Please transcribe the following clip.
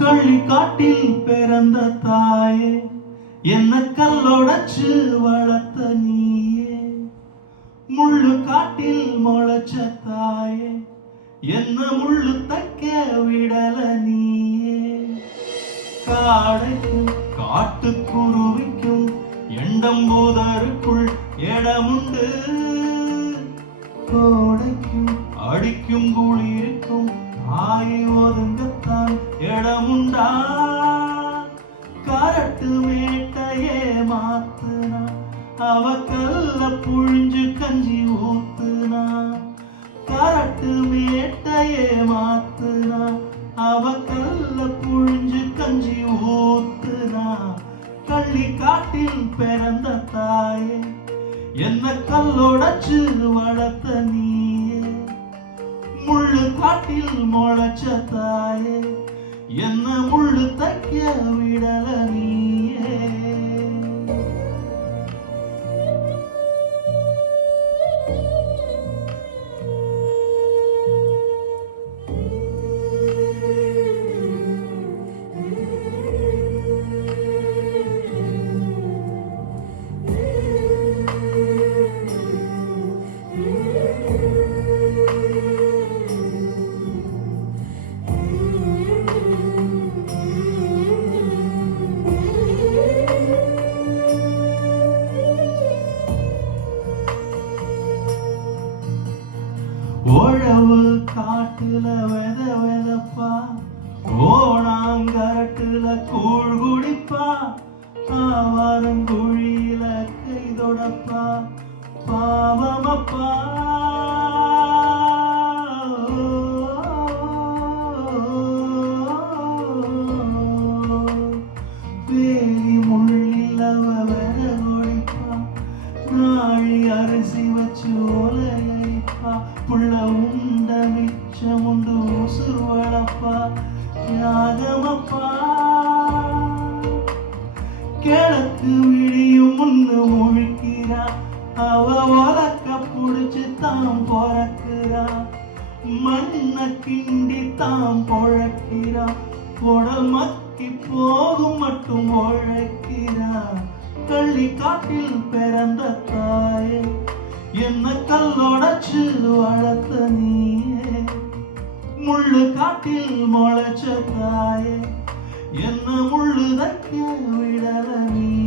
கள்ளிக்காட்டில் பிறந்த தாயே, என்ன கல்லோடச்சு வளர்த்த நீயே. முள்ளு காட்டில் முளைச்ச தாயே, என்ன முள்ளு தைக்க விடல நீயே. காடைக்கும் காட்டுக்குருவிக்கும் எண்டம்போதருக்குள் இடமுண்டு. கோடைக்கும் அடிக்கும் குளிருக்கும் தாயை ஒதுங்கத்தான் இடமுண்டா. கரட்டு மேட்டையே மாத்துனா, அவ கல்ல புழிஞ்சு கஞ்சி ஊத்துனா. கரட்டு மேட்டையே மாத்துனா, அவ கல்ல புழிஞ்சு கஞ்சி ஊத்துனா. கள்ளிக்காட்டில் பிறந்த தாயே, என்ன கல்லோடச்சு வளர்த்த நீயே. முள்ளு காட்டில் முளைச்ச தாயே, என்ன முள்ளு தைக்க விடல நீயே. ஓழவு காட்டுல வெத வெதப்பா, ஓணாங்கரட்டுல கூழ் குடிப்பா. ஆவாரங்குழியில கை தொடப்பா, பாவமப்பா. வேலி முள்ளில் அவ வெதொடிப்பா, நாழி அரிசி வச்சு ஓலையடிப்பா. புள்ள உண்ட மிச்சமுண்டு உசுர் வளப்பா, யாகமப்பா. கிழக்கு விடியும் முன்னு முழிக்கிறா, அவ உலக்க புடிச்சு தாம் பொறக்கிறா. மண்ண கிண்டி தாம் பொழக்கிறா, குடல் மக்கி போகும் மட்டும் உழைக்கிறா. கள்ளிக்காட்டில் பிறந்த தாயே, என்ன கல்லோடச்சு வளர்த்த நீயே. முள்ளு காட்டில் முளைச்ச தாயே, என்ன முள்ளு தைக்க விடல நீ.